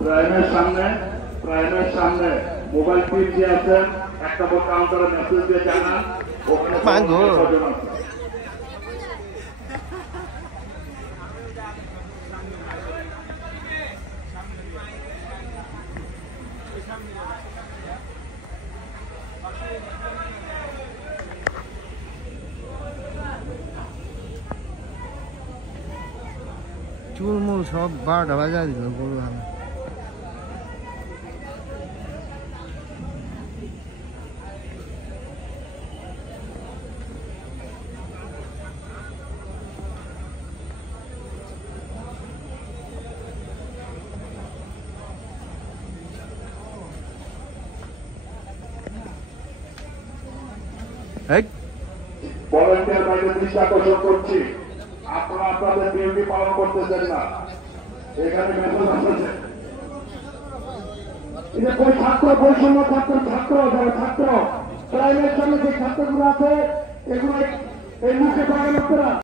প্রাইমের সামনে মোবাইল টিপ যে আছে একটা কাউন্টারে মেসেজ দিয়ে জানান ওখানে চুলমুল সব 12টা বাজা দিল গরু হামে। ভলান্টিয়ার বাইরে দৃষ্টি আকর্ষণ করছি, আপনারা আপনাদের ডিউটি পালন করতেছেন না। এখানে মেসেজ আসছে কোন ছাত্র বৈষম্য ছাত্র প্রাইভেট সামনে যে ছাত্রগুলো আছে এগুলো এই মুখে পাবেন আপনারা।